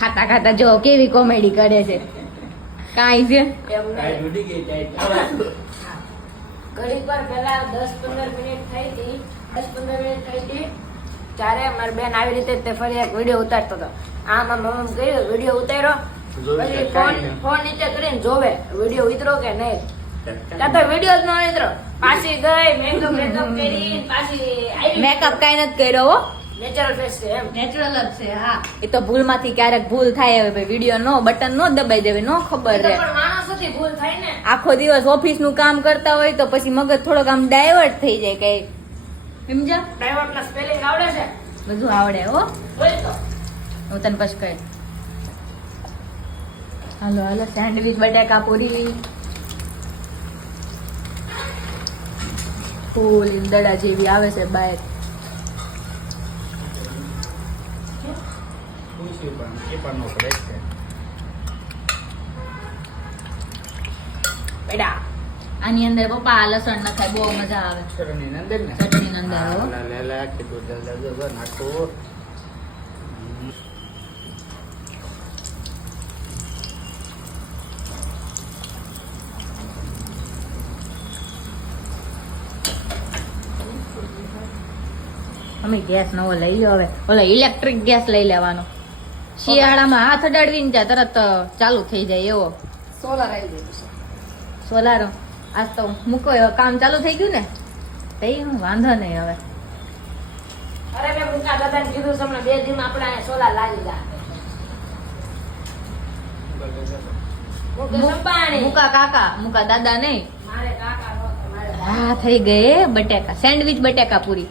ખાતા ખાતા જો કેવી કોમેડી કરે છે. કાંઈ છે ઘડીક વાર પહેલા 10-15 મિનિટ થઈ હતી, 10-15 મિનિટ થઈ હતી ત્યારે મારી બેન આવી રીતે તે ફરી એક વિડીયો ઉતારતો હતો. આમ મમ્મી કહ્યું વિડીયો ઉતાર્યો, પછી ફોન નીચે કરીને જોવે વિડીયો ઉતરો કે નહીં. ત્યાં તો વિડીયો જ ન ઉતરો. પાછી ગઈ મેકઅપ કરી પાછી આવી. મેકઅપ કાંઈ નથી કર્યો હો, નેચરલ ફેસ છે એમ. નેચરલ જ છે. હા, એ તો ભૂલમાંથી ક્યારેક ભૂલ થાય હવે વિડીયો નો બટન નો દબાઈ દેવે, નો ખબર રહે. પણ માણસોથી ભૂલ થાય ને. આખો દિવસ ઓફિસ નું કામ કરતા હોય તો પછી મગજ થોડોક આમ ડાયવર્ટ થઈ જાય. કઈ સમજ્યા? ડાયવર્ટ ના સ્પેલિંગ આવડે છે? બધું આવડે હો. બોલ તો. હું તને પછી કહી. હાલો હાલો, સેન્ડવીચ બટાકા પૂરી ફૂલ ઈંદડા જેવી આવે છે બહાર. બેડા આની અંદર પપ્પા લસણ નખાય, બહુ મજા આવે. ચટણી અંદર હો. અમે ગેસ નવો લઈ લો હવે. ઓલો ઇલેક્ટ્રિક ગેસ લઈ લેવાનો. શિયાળામાં હાથ અડાડવીને ત્યાં તરત ચાલુ થઈ જાય એવો. સોલાર આવી ગયું છે. સોલાર આજ તો મૂકો હવે કામ ચાલુ થઈ ગયું ને તઈ હું વાંધો નહીં હવે. અરે મેં મુકા દાદાને કીધું છે હમણાં 2 દિવસમાં આપણે અહીંયા સોલાર લાગી જાય. મુકા કાકા, મુકા દાદા નહીં. મારે કાકા નો તમારે હા થઈ ગઈ બટેકા સેન્ડવીચ બટેકા પૂરી.